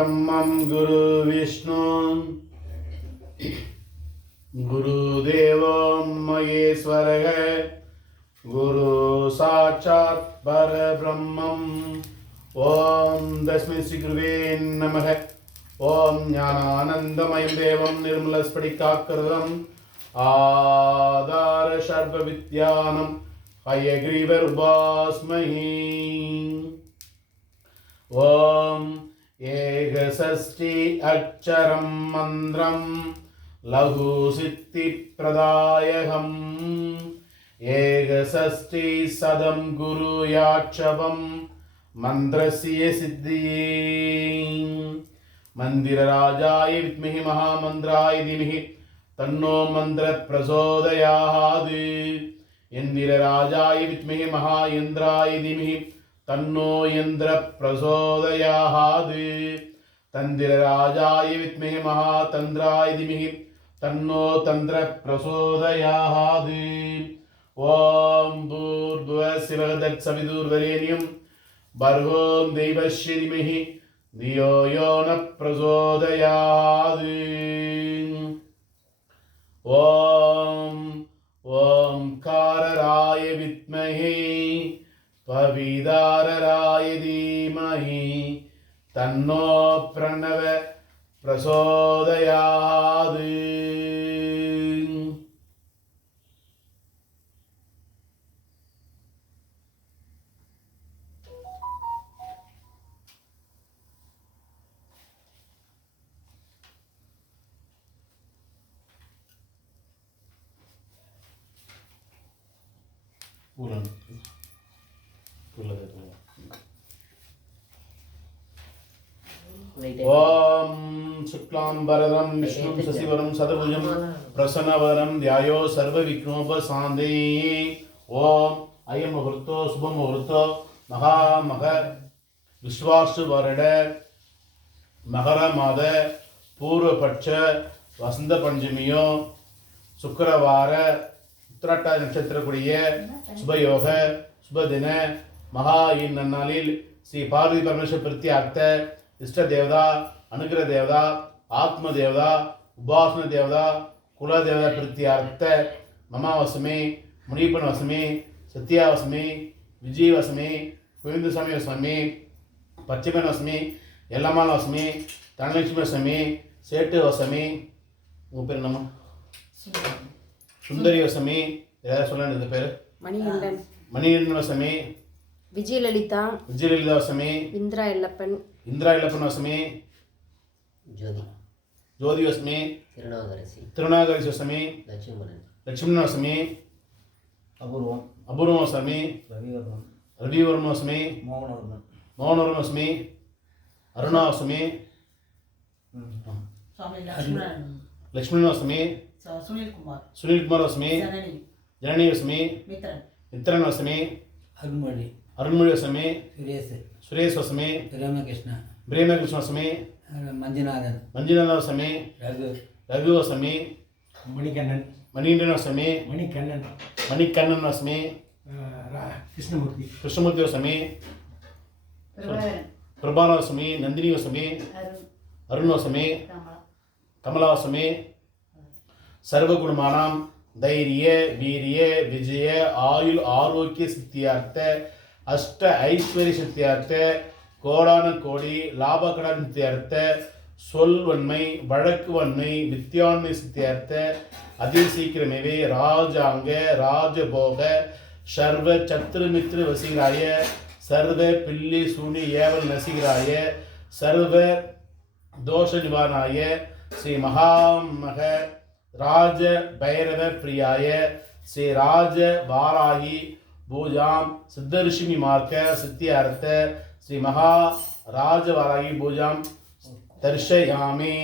गुरुर्ब्रह्मं गुरुर्विष्णु गुरुदेवो महेश्वरः गुरु साक्षात् परब्रह्मम् ओम तस्मै श्री गुरुवे नमः। ओम ज्ञानानंदमयं देवं निर्मलस्फटिकाकृतिम् आधार सर्वविद्यानां हयग्रीवमुपास्महे। ओम एकषष्टि अक्षरं मन्त्रं लघु सिद्धि प्रदायकम् एकषष्टि शतं गुरु याक्षवं मंत्रस्य सिद्धिये। मंदिरराजाय विद्महे महामंत्राय धीमहि तन्नो मंत्र प्रचोदयात्। इंदिरराजाय विद्महे महायंत्राय धीमहि तन्नो यंत्र प्रचोदयात्। तंदिरराजाय विद्महे महातंत्राय धीमहि तन्नो तंत्र प्रचोदयात्। ओम भूर्भुवः स्वः तत्सवितुर्वरेण्यं भर्गो देवस्य धीमहि धियो यो न प्रचोदयात्। ओम ओंकाराय विद्महे पविदाराय धीमहि तन्नो प्रणव प्रचोदयात्। ओम शुक्लांबरधरं विष्णुं शशिवर्णं शतभुजं प्रसन्नवदनं ध्यायो सर्वविघ्नोपशान्तये। ओम अयं मुहूर्तो शुभ मुहूर्तो महामग विश्वासु वर्ष मकर माद पूर्वपक्ष वसंत पंचमियो शुक्रवार உத்திரட்ட நட்சத்திரக்கூடிய சுபயோக சுபதின மகா இந்நன்னாளில் ஸ்ரீ பார்வதி பரமேஸ்வர பிரத்யார்த்த இஷ்ட தேவதா அனுகிரக தேவதா ஆத்ம தேவதா உபாசன தேவதா குல தேவதா பிரத்யார்த்த மமாவசமே முனிப்பன் வசமே சத்யாவசமே விஜயவசமே கோவிந்தசாமி வசமே பச்சைமன் வசமே எல்லம்மாள் வசமே தனலட்சுமி வசமே சேட்டு வசமே உங்கள் பேர் என்னம்மா? சுந்தரி வசமே ஏதாவது சொல்லணும். இந்த பேர் மணிகண்டன். மணிகண்டன் வசமே விஜயலலிதா. விஜயலலிதா வசமே இந்திரா எல்லப்பன். இந்திரா எல்லப்பன் வசமே ஜோதி. ஜோதி வசமே திருநாகரசி. திருநாகரசி வசமே லட்சுமணன். லட்சுமணன் வசமே அபூர்வம். அபூர்வம் வசமே ரவிவர்மன். ரவிவர்மன் வசமே மோகனவர்மன். மோகனவர்மன் வசமே அருணா வசமே லட்சுமணன் வசமே சுனில்குமார் வசமே ஜனனி வசமே மித்ரன் வசமே அருண்மொழி. அருண்மொழி வசமே சுரேஷ் வசமே பிரேமகிருஷ்ண வசமே மஞ்சுநாதன் வசமே ரகு வசமே மணிகண்டன் வசமே மணிகண்ணன் வசமே கிருஷ்ணமூர்த்தி வசமே பிரபான வசமே நந்தினி வசமே அருண் வசமே கமலா வசமே सर्वगुणमानां धैर्य वीर्य विजय आयुल आरोग्य सिद्धियार्थ अष्ट ऐश्वर्य सिद्धियार्थ கோடான கோடி லாபகடன் சித்தியார்த்த சொல்வன்மை வழக்குவன்மை வித்யான்மை சித்தியார்த்த அதி சீக்கிரமே ராஜாங்க ராஜபோக சர்வ சத்ருமித்ர வசீகராய சர்வ பில்லி சூனி ஏவல் நசீகராய சர்வ தோஷ நிவாரணாய ஸ்ரீ மகாமக राज भैरव प्रियाय श्री राज वाराही भूजाम सिद्धऋषि मार्ग सिद्धियार्थ श्री महा राज वाराही भूजाम दर्शयामि।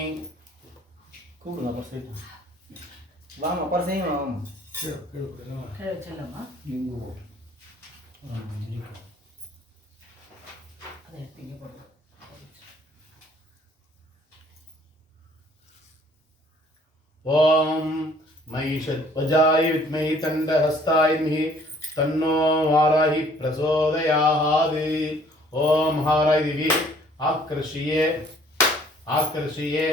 ओम महिषध्वजाय विद्महे दण्डहस्ताय धीमहि तन्नो वाराहि प्रचोदयात्। ओम महाराज देवी आकर्षीय आकर्षये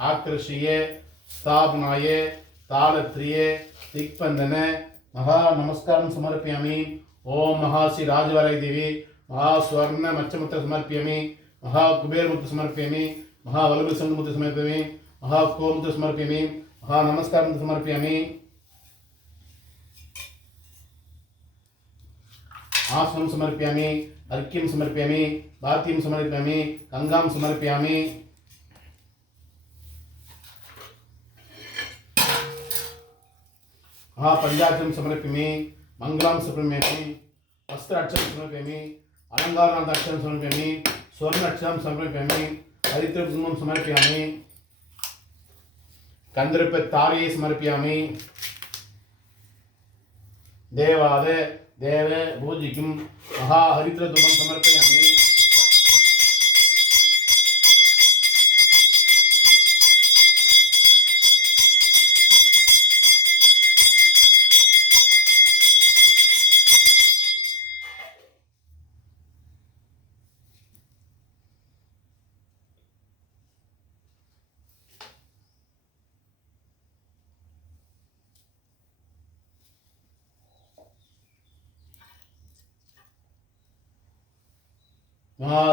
आकर्षये स्थापनाये तालत्रिये दिक्पंदने महा नमस्कारं समर्पयामि। ओम महाश्री राजवराय देवी महास्वर्ण मच्छमुद्रा समर्पयामि। महाकुबेर मुद्रा समर्पयामि। महावल्लभ मुद्रा समर्पयामि। महाको मुद्रा समर्पयामि। महा नमस्कारं समर्पयामि। आसनं समर्पयामि। अर्घ्यं समर्पयामि। बात्यं समर्पयामि। गंगां समर्पयामि। पंचाक्षरं समर्पयामि। मंगलं समर्पयामि। वस्त्र अक्षरं समर्पयामि। अलंकार अक्षरं समर्पयामि। स्वर्ण अक्षरं समर्पयामि। हरिद्र कुसुमं समर्पयामि। कंदर्प तारे समर्पयामि। देवाद देव पूजिकुं महा हरिद्र धूपं समर्पयामि।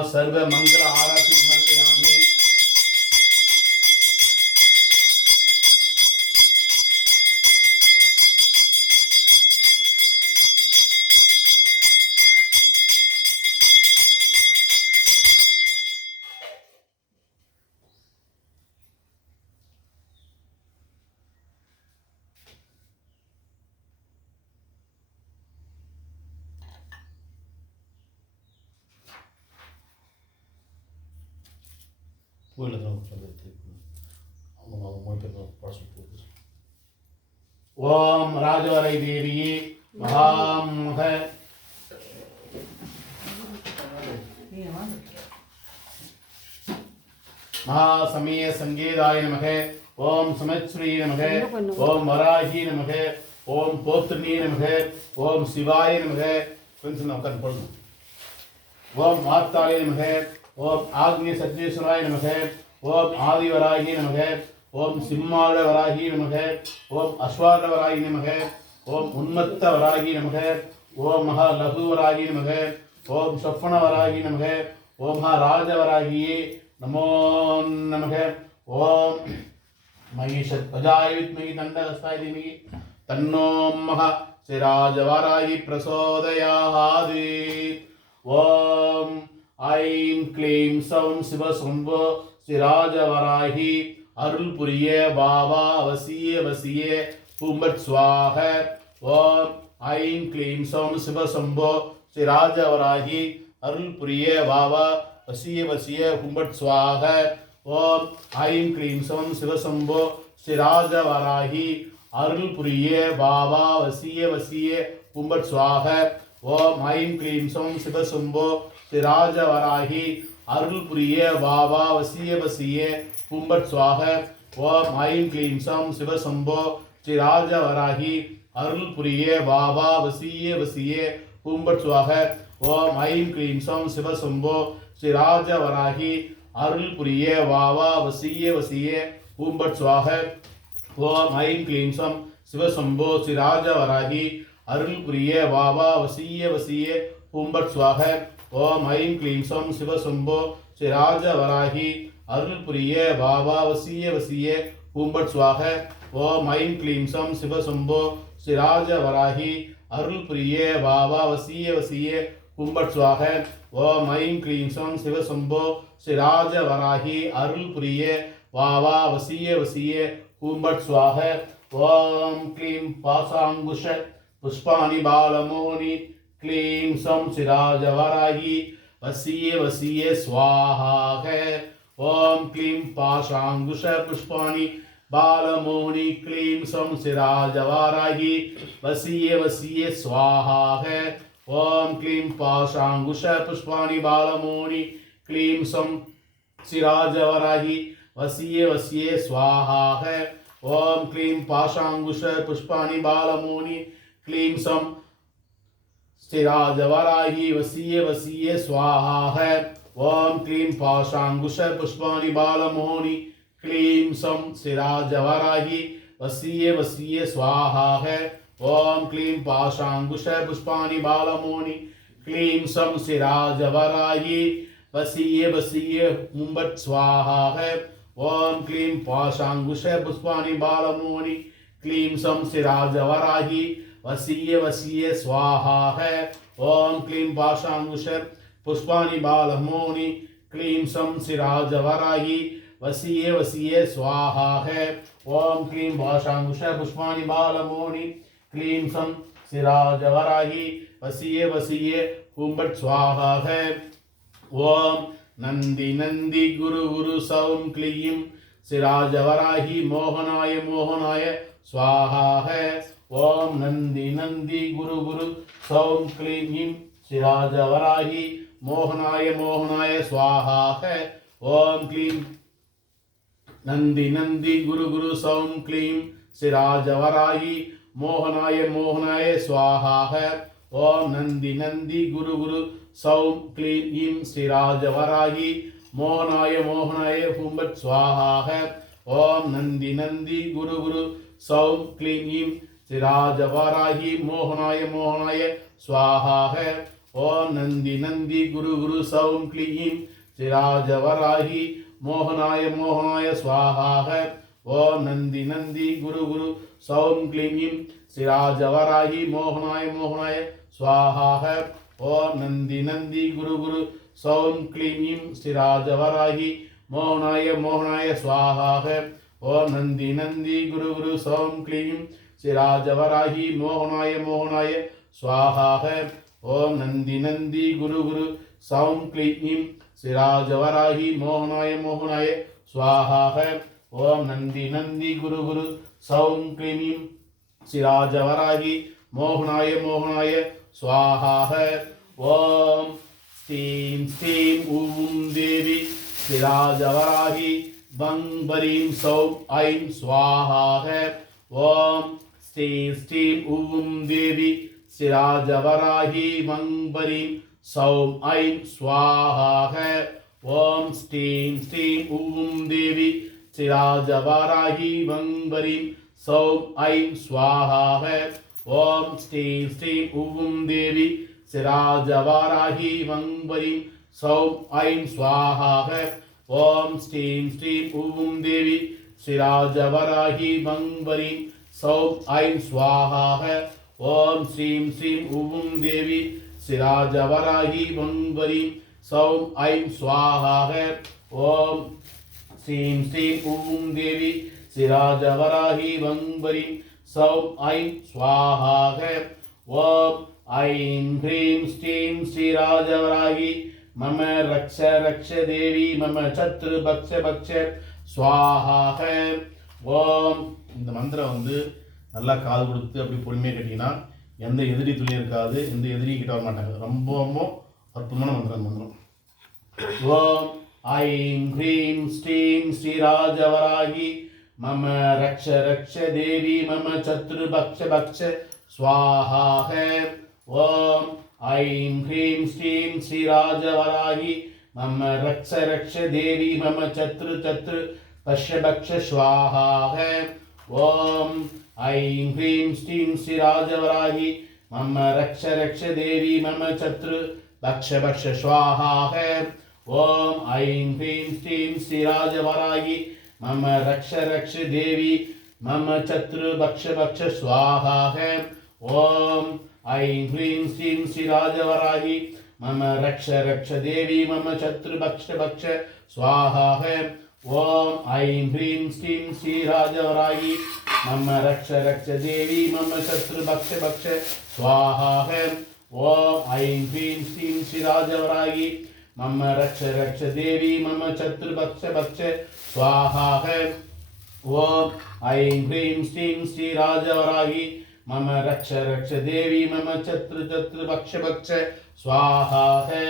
सर्व मंगल आरती समर्पयामि। ओम राजवराय देवी महामह महासमय संगीताय नमः। ओम समेश्वरी नमः। ओम वराही नमः। ओम पोत्रिणी नमः। ओम शिवाय नमः। ओम माताय नमः। ओम आग्नेय सज्जेश्वराय नमः। ओम आदिवराही नमः। ओम सिंहाड़ वराही नमः। ओम अश्वाड़ वराही नमः। ओम उन्मत्त वराही नमः। ओम महालघु वराही नमः। ओम स्वप्न वराही नमः। ओम महाराज वराही नमो नमः। ओम महिषध्वजाय विद्महे दण्डहस्ताय धीमहि तन्नो महा श्रीराज वराही प्रचोदयात्। ओम ऐं क्लीं सौं शिव शंभो श्रीराज वराही अरुள் புரிய பாவா வசிய வசிய பூம்பட் சுவாக। ஓம் ஐம் க்ளீம் சௌம் சிவ சம்போ ஸ்ரீ ராஜவராகி அருள் புரிய பாவா வசிய வசிய பூம்பட் சுவாக। ஓம் ஐம் க்ளீம் சௌம் சிவ சம்போ ஸ்ரீ ராஜவராகி அருள் புரிய பாவா வசிய வசிய பூம்பட் சுவாக। ஓம் ஐம் க்ளீம் சௌம் சிவ சம்போ ஸ்ரீ ராஜவராகி அருள் புரிய பாவா வசிய வசிய பூம்பட் சுவாக। ஓம் ஐம் க்ளீம் சௌம் சிவ சம்போ ஸ்ரீ ராஜவராகி அருள் புரிய பாவா வசிய வசிய பூம்பட் சுவாக। ஓம் ஐம் க்ளீம் சௌம் சிவ சம்போ ஸ்ரீ ராஜவராகி அருள் புரிய பாவா வசிய வசிய பூம்பட் சுவாக। ஓம் ஐம் க்ளீம் சௌம் சிவ சம்போ ஸ்ரீ ராஜவராகி அருள் புரிய பாவா வசிய வசிய பூம்பட் சுவாக। ஓம் ஐம் க்ளீம் சௌம் சிவ சம்போ ஸ்ரீ ராஜவராகி அருள் புரிய பாவா வசிய வசிய பூம்பட் சுவாக। ஓம் ஐம் க்ளீம் சௌம் சிவ சம்போ ஸ்ரீ ராஜவராகி அருள் புரிய பாவா வசிய வசிய பூம்பட் சுவாக। ஓம் ஐம் க்ளீம் சௌம் சிவ சம்போ ஸ்ரீ ராஜவராகி அருள் புரிய பாவா வசிய வசிய பூம்பட் சுவாக। ஓம் க்ளீம் பாசாங்குஷ புஷ்பாணி பாலமோனி க்ளீம் சௌம் ஸ்ரீ ராஜவராகி वसीये वसीये स्वाहा। ओम क्लीं पाशांकुश पुष्पाणि बालमोहनी क्लीं सं सिराजवाराही वसीये वसीये स्वाहा। ओम क्लीं पाशांकुश पुष्पाणि बालमोहनी क्लीं सं सिराजवाराही वसीये वसीये स्वाहा। ओम क्लीं पाशांकुश पुष्पाणि बालमोहनी क्लीं सं श्रीराजवराही वसीये वसीये स्वाहा। ஓம் க்ளீம் பாஷாங்குஷ புஷ்பாணி பாலமோனி க்ளீம் சம் சிராஜவராகி வசிய வசிய ஸ்வாஹா है ஓம் க்ளீம் பாஷாங்குஷ புஷ்பாணி பாலமோனி க்ளீம் சம் சிராஜவராகி वसीय वसीय मुंबट स्वाहा है ओम क्लीं पाशांकुश पुष्पाणि बालमोनि क्लीं सं सिराजवराहि वसीय वसीय स्वाहा है ओम क्लीं पाशांकुश पुष्पाणि बालमोनि क्लीं सं सिराजवराहि वसीय वसीय स्वाहा है ओम क्लीं पाशांकुश पुष्पाणि बालमोनि क्लीं सं सिराजवराहि वसीय वसीय मुंबट स्वाहा है ओम नंदी नंदी गुरु गुरु सौम क्लीं सिराजवराहि मोहनाय मोहनाय स्वाहा है ओम नंदी नंदी गुरु गुरु सौम क्लीं सिराजवराहि मोहनाय मोहनाय स्वाहा है ओम क्लीं नंदी नंदी गुरु गुरु सौम क्लीं सिराजवराहि मोहनाय मोहनाय स्वाहा है ओम नंदी नंदी गुरु गुरु सौम क्लीं श्रीराजवराहि मोहनाय मोहनाय हुंबट स्वाहा है ओम नंदी नंदी गुरु गुरु सौम क्लीं श्रीराजवराहि मोहनाय मोहनाय स्वाहा है ओम नंदी नंदी गुरु गुरु सौम क्लीं श्रीराजवराहि मोहनाय मोहनाय स्वाहा है ओम नंदी नंदी गुरु गुरु सौम क्लीं श्रीराजवराहि मोहनाय मोहनाय स्वाहा है ओम नंदी नंदी गुरु गुरु सौम क्लीं श्रीराजवराहि मोहनाय मोहनाय स्वाहा है ओम नंदी नंदी गुरु गुरु सौम क्लीं श्रीराजवराहि मोहनाय मोहनाय स्वाहा है ओम नंदी नंदी गुरु गुरु सौम क्लीं श्रीराजवराहि मोहनाय मोहनाय स्वाहा है ओम नंदी नंदी गुरु गुरु सौम क्लीं श्रीराजवराहि मोहनाय मोहनाय स्वाहा है ओम स्टीं स्टीं ऊं देवी श्रीराजवराहि बंबरीं सौम ऐं स्वाहा है ओम स्टीं स्टीं ऊं देवी श्रीराजवराहि बंबरीं सौम ऐं स्वाहा है ओम स्टीं स्टीं ऊं देवी श्रीराजवराहि बंबरीं सौम ऐं स्वाहा है ओम स्टीं स्टीं ऊं देवी श्रीराजवराहि बंबरीं सौम ऐं स्वाहा है ओम स्टीं स्टीं ऊं देवी श्रीराजवराहि बंबरीं सौम ऐं स्वाहा है ओम स्टीं स्टीं ऊं देवी श्रीराजवराहि बंबरीं सौम ऐं स्वाहा है ओम स्टीं स्टीं ऊं देवी श्रीराजवराहि बंबरीं सौम ऐं स्वाहा है ओम ऐं ह्रीं स्टीं श्रीराजवराहि मम रक्ष रक्ष देवी मम शत्रु भक्ष भक्ष स्वाहा है ஓம். இந்த மந்திரம் வந்து நல்லா காது கொடுத்து அப்படி பொறுமையாக கேட்டிங்கன்னா எந்த எதிரி துணி இருக்காது, எந்த எதிரி கிட்ட வர மாட்டாங்க. ரொம்ப ரொம்ப அற்புதமான மந்திரம். ஓம் ஐம் ஹ்ரீம் ஸ்ரீம் ஸ்ரீராஜவராகி मम रक्ष रक्ष देवी मम शत्रु भक्ष भक्ष स्वाहा है ओम ऐं ह्रीं श्रीं श्रीराजवराहि मम रक्ष रक्ष देवी मम शत्रु शत्रु भक्ष भक्ष स्वाहा है ओम ऐं ह्रीं श्रीं श्रीराजवराहि मम रक्ष रक्ष देवी मम शत्रु भक्ष भक्ष स्वाहा है ओम ऐं ह्रीं श्रीं श्रीराजवराहि मम रक्ष रक्ष देवी मम शत्रु भक्ष भक्ष स्वाहा है ओम ऐं ह्रीं श्रीं श्रीराजवराहि मम रक्ष रक्ष देवी मम शत्रु भक्ष भक्ष स्वाहा है ओम ऐं ह्रीं श्रीं श्रीराजवराहि मम रक्ष रक्ष देवी मम शत्रु भक्ष भक्ष स्वाहा है ओम ऐं ह्रीं श्रीं श्रीराजवराहि मम रक्ष रक्ष देवी मम शत्रु भक्ष भक्ष स्वाहा है ओम ऐं ह्रीं श्रीं श्रीराजवराहि मम रक्ष रक्ष देवी मम शत्रु शत्रु भक्ष भक्ष स्वाहा है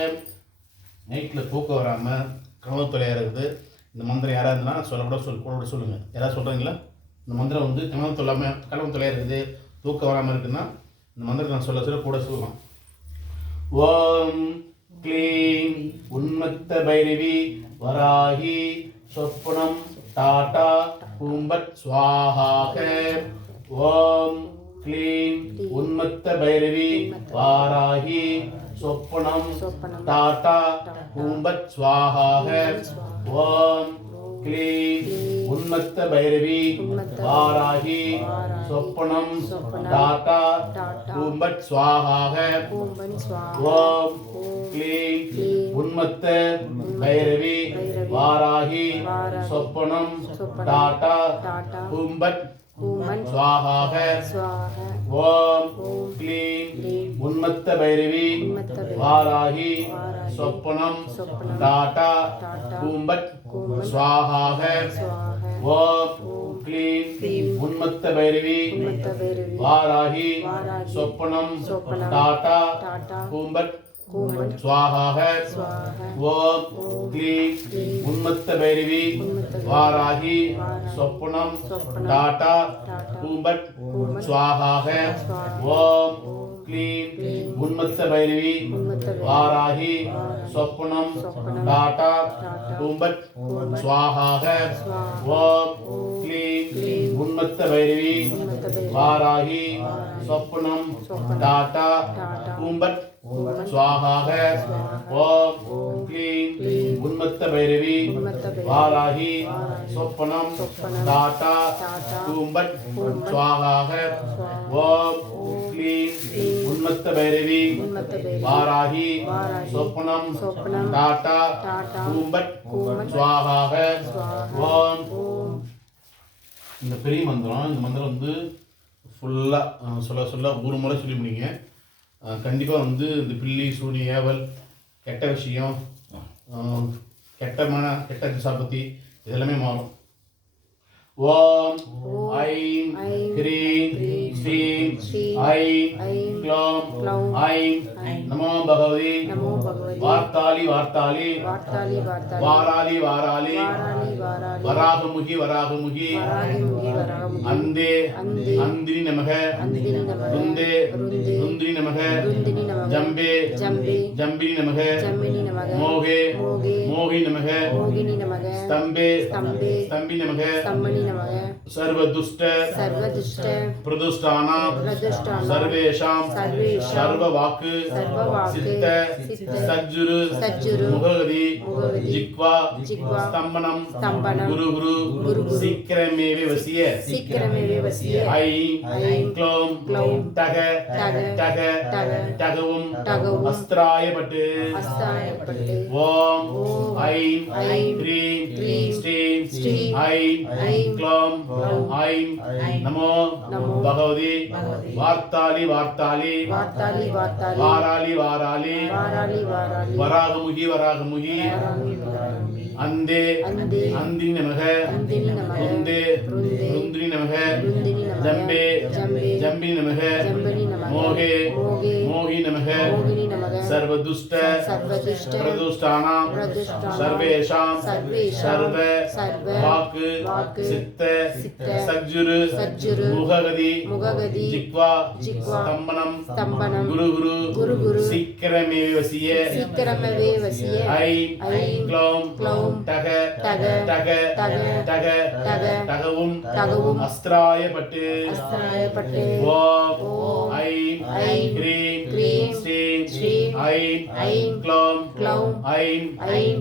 நைட்டில் தூக்கம் வராமல் கனவு தொலையாக இருக்குது. இந்த மந்திரம் யாராக இருந்தால் கூட சொல்லுங்கள். யாராவது சொல்கிறீங்களா? இந்த மந்திரம் வந்து கனவு தொலையாக இருக்குது, தூக்கம் வராமல் இருக்குன்னா இந்த மந்திரத்தை நான் சொல்ல கூட சொல்லலாம். ஓம் क्लीं उन्मत्त भैरवी वराही स्वप्नं टाटा कुंभट स्वाहा है। ओम क्लीं उन्मत्त भैरवी वाराही स्वप्नं टाटा कुंभट स्वाहा है। ओम क्लीं उन्मत्त भैरवी वाराही स्वप्नं टाटा कुंभट स्वाहा है। ओम क्लीं उन्मत्त भैरवी वाराही स्वप्नं टाटा कुंभट स्वाहा है। ओम क्लीं उन्मत्त भैरवी वाराही स्वप्नं टाटा कुंभट स्वाहा है। ओम क्लीं उन्मत्त भैरवी वाराही स्वप्नं टाटा कुंभट स्वाहा है। ओम क्लीं उन्मत्त भैरवी वाराही स्वप्नं टाटा कुंभट स्वाहा है। ओम क्लीं उन्मत्त भैरवी वाराही स्वप्नं टाटा कुंभट स्वाहा है। ओम क्लीं उन्मत्त भैरवी वाराही स्वप्नं टाटा कुंभट स्वाहा है। ओम क्लीं उन्मत्त भैरवी वाराही स्वप्नं टाटा कुंभट स्वाहा है। ओम क्लीं उन्मत्त भैरवी वाराही स्वप्नं टाटा कुंभट स्वाहा है। ओम இந்த பெரிய மந்திரம், இந்த மந்திரம் வந்து ஃபுல்லாக சொல்ல ஒரு முறை சொல்லி முடிங்க. கண்டிப்பாக வந்து இந்த பில்லி சூனி ஏவல் கெட்ட விஷயம் கெட்ட திசாபத்தி இதெல்லாமே மாறும். ஓம் ஐம் ஹ்ரீம் ஸ்ரீம் ஐம் க்ளௌம் ஐம் நமோ பகவதி வார்த்தாளி வார்த்தாளி வாராளி வாராளி வராகமுகி வராகமுகி அந்தே அந்தினி நமக ருந்தே ருந்தினி நமக ஜம்பே ஜம்பினி நமக மோகே மோகி நமக ஸ்தம்பே ஸ்தம்பி நமக सर्वदुष्ट प्रदुष्टानां सर्वेषां सर्ववाक् सिद्ध सज्जुरु मुखगति जिह्वा स्तम्भनं गुरु शीघ्रमेव वस्य ऐं क्लौं टग टग टगवुं अस्त्राय पट् ओम ऐं ह्रीं श्रीं ऐं क्लौं ऐं नमो भगवति वार्तालि वार्तालि वारालि वारालि वरागमुखि वरागमुखि अंदे अंदिनि नमः रुन्दे रुन्द्रिनि नमः जम्बे जम्बिनि नमः मोहे मोहि नमः सर्वदुष्ट प्रदुष्टानां सर्वेषां सर्व वाक् सिद्ध सज्जुरु मुखगति जिह्वा स्तम्भनं गुरु शीघ्रमेव वस्य ऐं क्लौं टग टग टग टगवुं अस्त्राय पट् ओम ऐं ह्रीं श्रीं ऐं क्लौं ऐं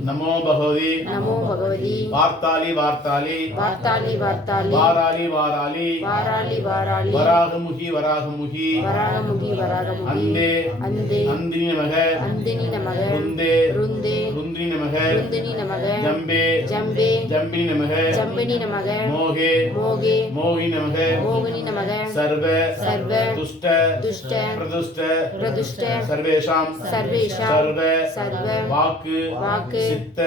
नमो भगवति वार्तालि वार्तालि वारालि वारालि वरागमुखि वरागमुखि अंदे अंदिनि नमः रुन्दे रुन्द्रिनि नमः जम्बे जम्बिनि नमः मोहे मोहि नमः सर्व दुष्ट प्रदुष्ट सर्वेषां सर्व वाक् सिद्ध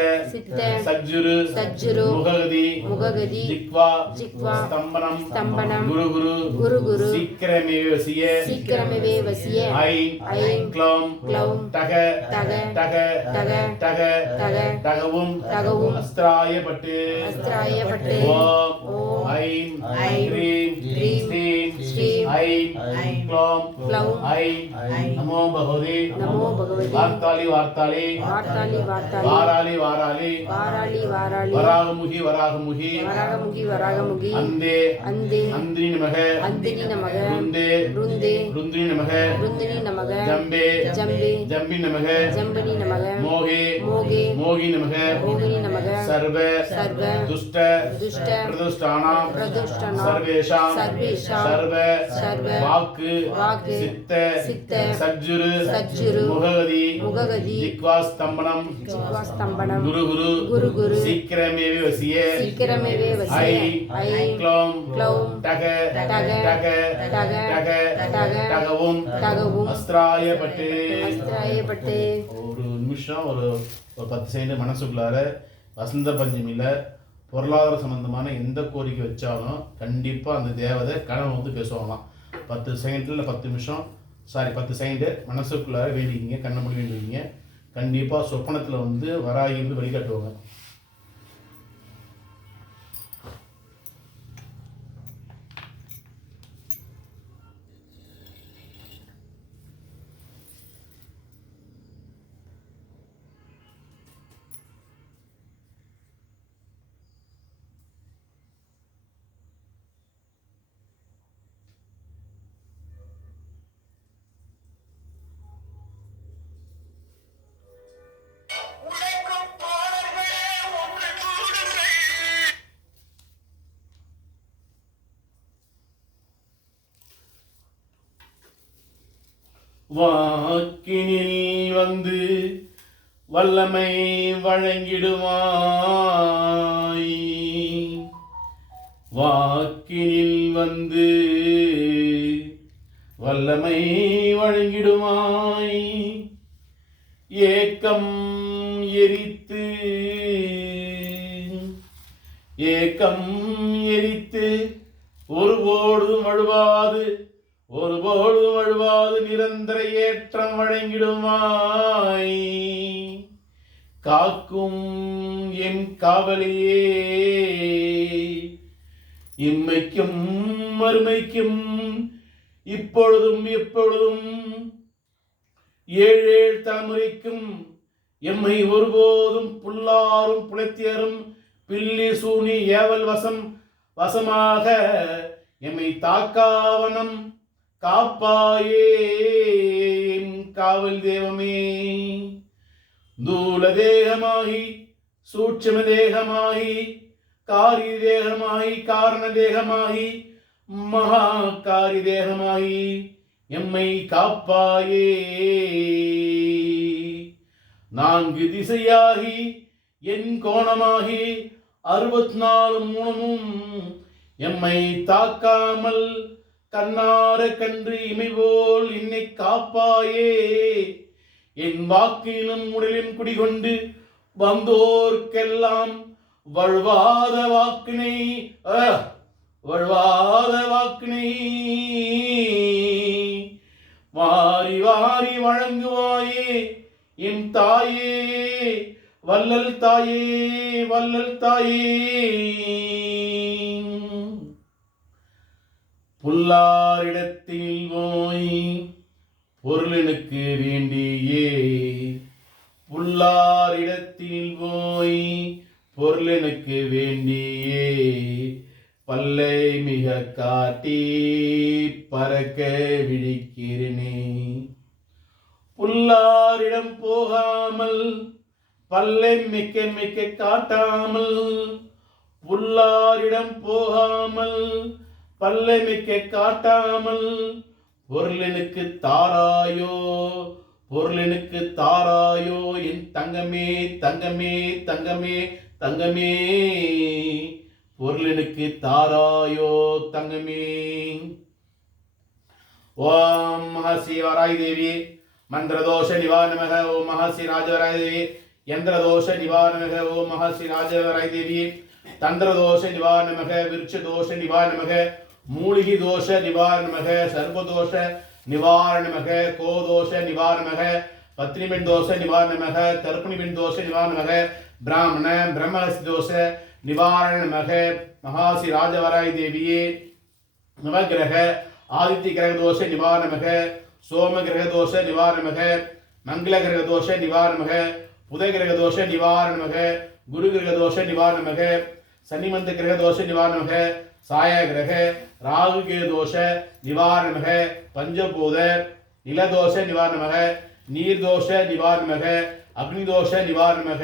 सज्जुरु मुखगति जिह्वा स्तम्भनं गुरु शीघ्रमेव वस्य ऐं क्लौं टग टग தகவும் தகவும் அஸ்திராயப்பட்டு அஸ்திராயப்பட்டு ஓம் ஓம் ஐம் ஐம் ஹ்ரீம் ஹ்ரீம் ஸ்ரீம் ஸ்ரீம் ஐம் ஐம் க்ளோம் க்ளௌம் ஐம் நமோ பகவதி நமோ பகவதி வார்த்தாளி வார்த்தாளி வார்த்தாளி வார்த்தாளி வாராளி வாராளி வாராளி வாராளி வராகமுகி வராகமுகி வராகமுகி வராகமுகி அந்தே அந்தே அந்திரி நமக அந்தினி நமக ருந்தே ருந்தே ருந்திரி நமக ருந்தினி நமக ஜம்பே ஜம்பே ஜம்பி நமக ஜம்பனி நமக மோகே மோகே மோகி நமக மோகினி நமக சர்வ சர்வ துஷ்ட துஷ்ட பிரதுஷ்டானாம் பிரதுஷ்டானாம் சர்வேஷாம் சர்வேஷாம் சர்வ சர்வ வாக்கு வாக்கு சித்த சித்த சஜ்ஜுரு சஜ்ஜுரு முககதி முககதி ஜிக்வாஸ்தம்பனம் ஜிக்வாஸ்தம்பனம் குரு குரு குரு குரு சீக்கிரமேவி வசிய சீக்கிரமேவே வசிய ஐ ஐ க்ளோம் க்ளௌம் டக டக டக டக டக டக டகவும் தகவும் அஸ்திராயப்பட்டு அஸ்திராயப்பட்டு ஒரு நிமிஷம் ஒரு 10 செகண்ட் மனசுக்குள்ளார வசந்த பஞ்சமியில் பொருளாதார சம்பந்தமான எந்த கோரிக்கை வச்சாலும் கண்டிப்பாக அந்த தேவதை கனவு வந்து பேசுவாங்களாம். 10 செகண்டில் 10 நிமிஷம் 10 செகண்டு மனசுக்குள்ளார வேண்டிக்கிங்க, கண்ணை மூடி வேண்டிக்கிங்க. கண்டிப்பாக சொப்பனத்தில் வந்து வராகி வந்து வழிகாட்டுவாங்க. வாக்கினில் வந்து வல்லமை வழங்கிடுவாய், வாக்கினில் வந்து வல்லமை வழங்கிடுவாய். ஏக்கம் எரித்து ஏக்கம் எரித்து ஒருபோதும் அழுவாது ஒருபோதும் அழுவாது நிரந்தர ஏற்றம் வழங்கிடுவாய். காக்கும் என் காவலியே, இம்மைக்கும் மறுமைக்கும் இப்பொழுதும் எப்பொழுதும் 7 தலைமுறைக்கும் எம்மை ஒருபோதும் புல்லாரும் புலத்தியரும் பில்லி சூனி ஏவல் வசமாக எம்மை தாக்காவனம் காப்பாயே காவல் தேவமே. தூல தேகமாகி சூட்சம தேகமாகி காரி தேகமாகி காரண தேகமாகி மகா காரி தேகமாகி எம்மை காப்பாயே. 4 திசையாகி என் கோணமாகி 64 மூலமும் எம்மை தாக்காமல் கண்ணார கன்று இமைபோல் என்னை காப்பாயே. என் வாக்கிலும் உடலின் குடிகொண்டு வந்தோர்க்கெல்லாம் வழுவாத வாக்கினை வாரி வாரி வழங்குவாயே என் தாயே, வல்லல் தாயே, வல்லல் தாயே. புல்லாரிடத்தில் போய் பொருளனுக்கு வேண்டியே, புல்லாரிடத்தில் போய் பொருளனுக்கு வேண்டியே. பல்லை மிக காட்டி பறக்க விழிக்கிறனே. புல்லாரிடம் போகாமல் பல்லை மிக்க மிக்க காட்டாமல், புல்லாரிடம் போகாமல் பல்லை மிக்க காட்டாமல் பொருளனுக்கு தாராயோ, பொருளனுக்கு தாராயோ என் தங்கமே தங்கமே தங்கமே தங்கமே, பொருளனுக்கு தாராயோ தங்கமே. ஓம் மகாஸ்ரீ வாராகி தேவி மந்திரதோஷ நிவாரணமக. ஓம் மகாஸ்ரீ ராஜவராய தேவி யந்திரதோஷ நிவாரணமக. ஓம் மகாஸ்ரீ ராஜவராய தேவி தந்திரதோஷ நிவாரணமக. விருட்சதோஷ நிவாரணமக. மூலிகை தோஷ நிவாரணமக. சர்வதோஷ நிவாரணமக. கோதோஷ நிவாரணமக. பத்னி பெண் தோஷ நிவாரணமாக கர்ப்பிணி பெண் தோஷ நிவாரணமாக பிராமண பிரம்மஹஸ்தி தோஷ நிவாரணமாக மகாசி ராஜவராய் தேவியே நவகிரக ஆதித்ய கிரக தோஷ நிவாரணமாக சோம கிரக தோஷ நிவாரணமாக மங்கள கிரக தோஷ நிவாரணமாக புத கிரக தோஷ நிவாரணமாக குரு கிரக தோஷ நிவாரணமாக சனிமந்த கிரக தோஷ நிவாரணமாக சாய கிரக ராகு கேது தோஷ நிவாரணமாக பஞ்சபூத நிலதோஷ நிவாரணமாக நீர்தோஷ நிவாரணமாக அக்னி தோஷ நிவாரணமாக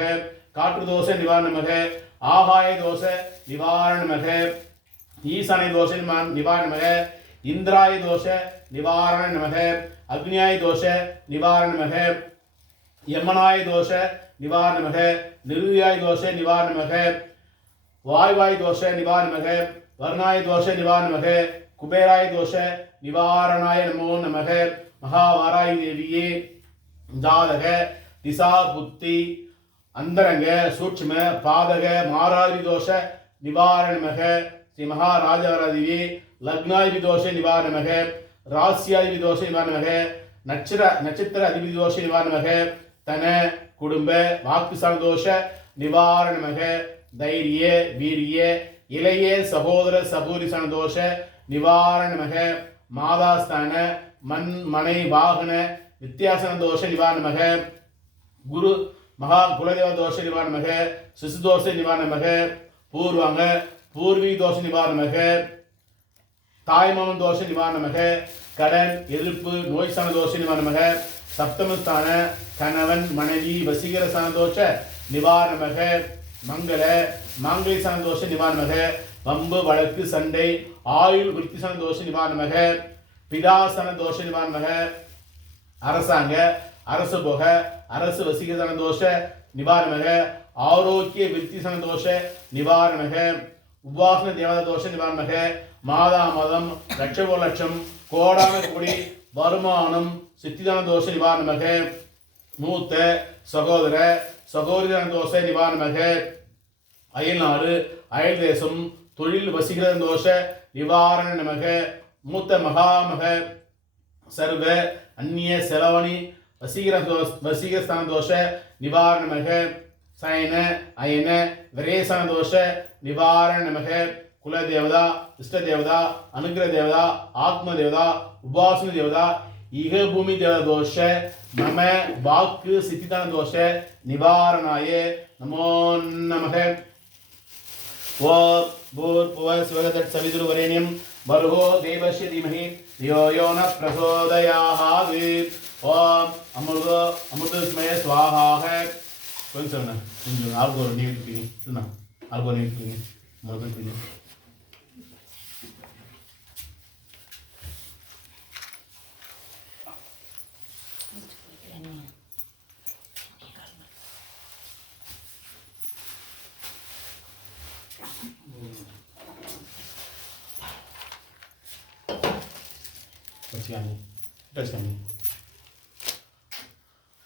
காற்று தோஷ நிவாரணமாக ஆகாய தோஷ நிவாரணமாக ஈசான தோஷ நிவாரணமாக இந்திராய தோஷ நிவாரணமாக அக்னியாய தோஷ நிவாரணமாக யமனாய தோஷ நிவாரணமாக நிருயாய தோஷ நிவாரணமாக வாய்வாய் தோஷ நிவாரணமாக வர்ணாய தோஷ நிவாரணமாக குபேராய தோஷ நிவாரணாய நமோ நமக மகாவாராய் தேவியே ஜாதக திசா புத்தி அந்தரங்க சூட்சும பாதக மாராதி தோஷ நிவாரணமாக ஸ்ரீ மகாராஜவராதிவி லக்னாதிபதி தோஷ நிவாரணமாக ராசியாதிபதி தோஷ நிவாரணமாக நட்சத்திர அதிபதி தோஷ நிவாரணமாக தன குடும்ப வாக்குசான தோஷ நிவாரணமாக தைரிய வீரிய இளைய சகோதர சகோதரிசான தோஷ நிவாரணமாக மாதாஸ்தான மண் மனை வாகன வித்தியாசன தோஷ நிவாரணமாக குரு மகா குலதேவ தோஷ நிவாரணமாக சிசு தோஷ நிவாரணமாக பூர்வாங்க பூர்வீ தோஷ நிவாரணமாக தாய்மாமன் தோஷ நிவாரணமாக கடன் எதிர்ப்பு நோய்ஸ்தான தோஷ நிவாரணமாக சப்தமஸ்தான கணவன் மனைவி வசீகரஸ்தான தோஷ நிவாரணமாக மங்கள மாங்கலிசான தோஷ நிவாரணமாக வம்பு வழக்கு சண்டை ஆயுள் விருத்திசான தோஷ நிவாரணமாக பிதாசன தோஷ நிவாரணமாக அரசாங்க அரசு போக அரசு வசீகரஸ்தான தோஷ நிவாரணமாக ஆரோக்கிய விருத்திசான தோஷ நிவாரணமாக உபாசன தேவதா தோஷ நிவாரணமாக மாதா மதம் லட்சோ லட்சம் கோடான கோடி வருமானம் சித்திதான தோஷ நிவாரணமாக மூத்த சகோதர சகோதரிதான தோஷ நிவாரணமாக அயல்நாடு அயல் தேசம் தொழில் வசீகர தோஷ நிவாரண நமக மூத்த மகாமக சர்வ அந்நிய செலவணி வசீகரஸ்தான தோஷ நிவாரணமாக சயன அயன விரேசன தோஷ நிவாரண நமக குல தேவதா இஷ்ட தேவதா அனுகிரக தேவதா ஆத்ம தேவதா உபாசன தேவதா இக பூமி தேவ தோஷ மம வாக்கு சித்திதான தோஷ நிவாரணாய நமோ நமக ஓம் பூர்புவ ஸ்வகதட் சவிதுர்வரேண்யம் பர்கோ தேவஸ்ய தீமஹி धियो यो न प्रचोदयात् ओम अमृतस्मय स्वाहा है कौन सा ना आपको नहीं पीनी सुना आपको नहीं पीनी मत पीनी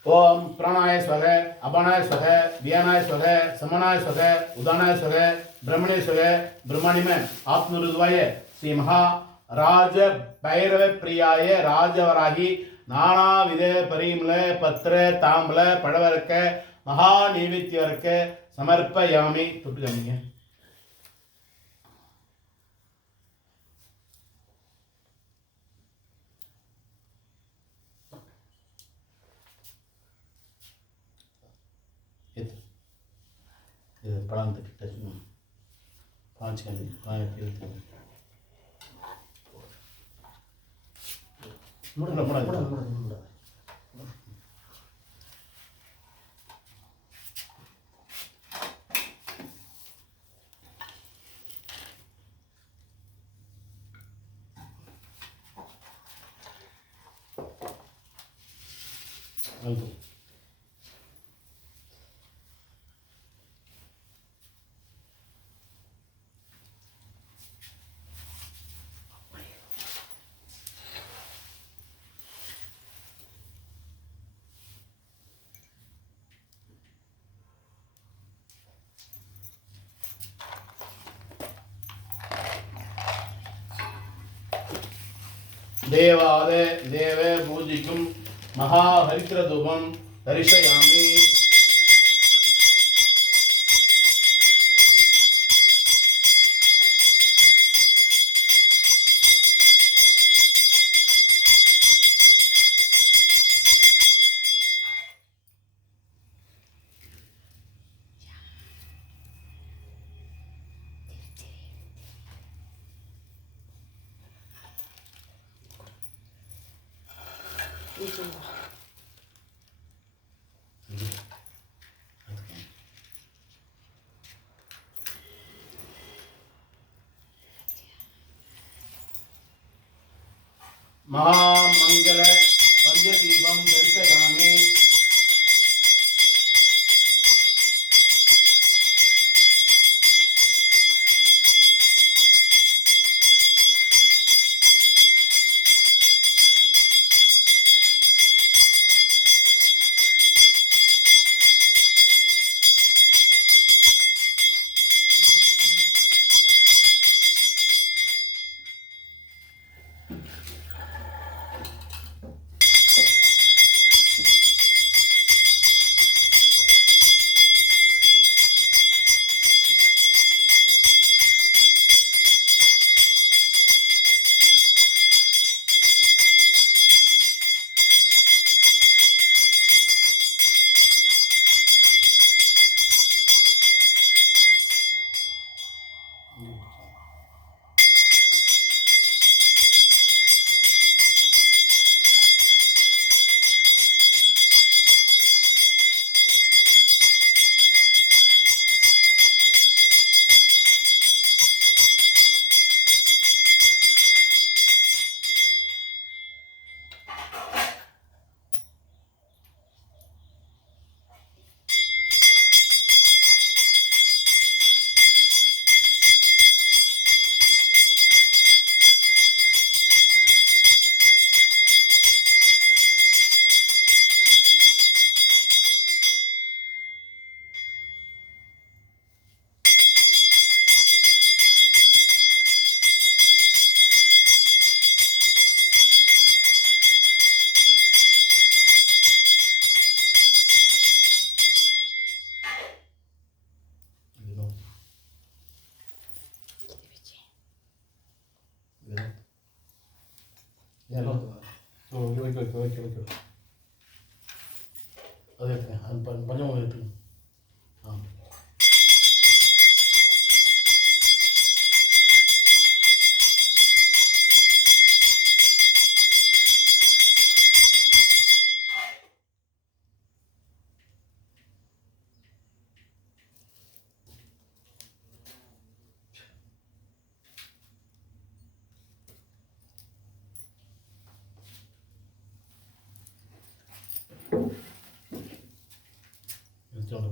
ओम प्राणाय स्वः अपानाय स्वः व्यानाय स्वः समनाय स्वः उदानाय स्वः ब्रह्मणे स्वः ब्रह्मणि में आत्मरुद्वाय श्री महा राज भैरव प्रियाय राजवराही नाना विध परिमल पत्र तांबल पड़वर्क महा नैवेद्यवर्क समर्पयामि टूट जाएंगे पढ़ान तक टच में 5 का नहीं 5 मुड़ा देवादे देव पूजिக்கும் महाहरिद्रधूपं दर्शयामि। महामंगल पंचदीपं दर्शयामि। पंचम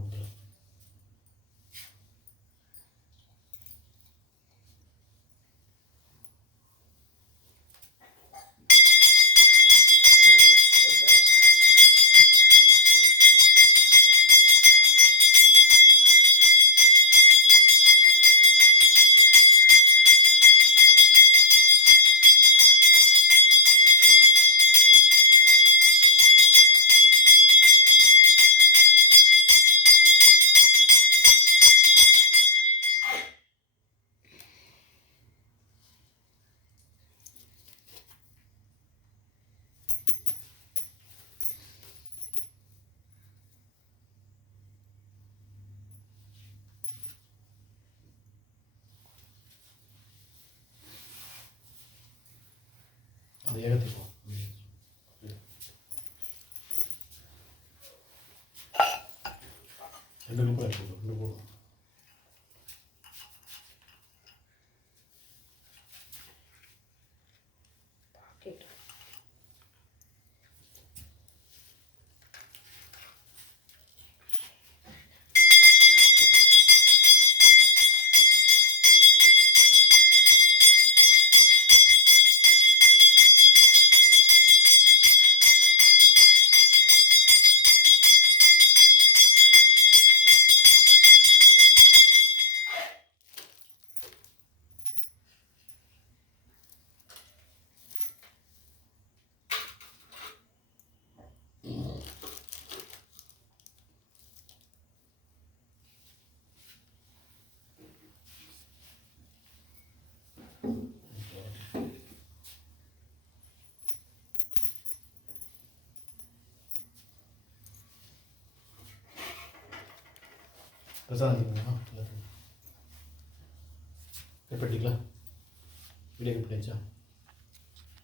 அது ஏகத்துக்கு ரெண்டு கூட ரெண்டு போடும். பிரசாதம் எப்படிங்களா வீடியோ எப்படிச்சா